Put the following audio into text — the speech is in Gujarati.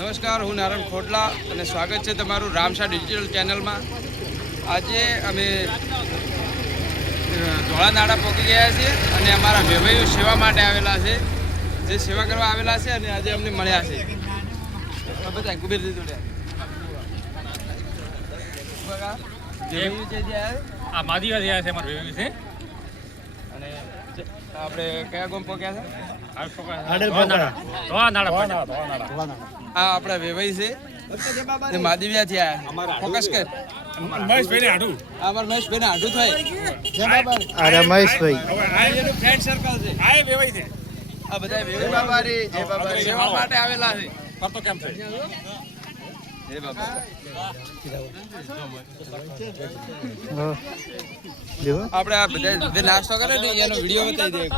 નમસ્કાર, હું નારાયણ ખોડલા અને સ્વાગત છે તમારું રામસા ડિજિટલ ચેનલમાં. આજે અમે ધોળા નાળા પહોંચી ગયા છીએ અને અમારા વેવાઈઓ સેવા માટે આવેલા છે, જે સેવા કરવા આવેલા છે અને આજે અમને મળ્યા છે. બધા કુબેર દીધું આ માદીવાથી આવ્યા છે અમારા વેવાઈ છે. અને આપણે કયા ગામ પહોંચ્યા છે? આ આપણા વેવાઈ છે, માદીવ્યાથી આવ્યા. ફોકસ કર. મહેશભાઈ ને આડું અમારા મહેશભાઈ ને આઢું થાય. ફ્રેન્ડ સર્કલ છે. આ વેવાઈ છે. આ બધા વેવાઈ બાબારી જે બાબા સેવા માટે આવેલા છે. ફરતો કેમ છે? હે બાબા, આપણે આ બધા નાસ્તો કરે ને એનો વિડીયો બતાવી દે.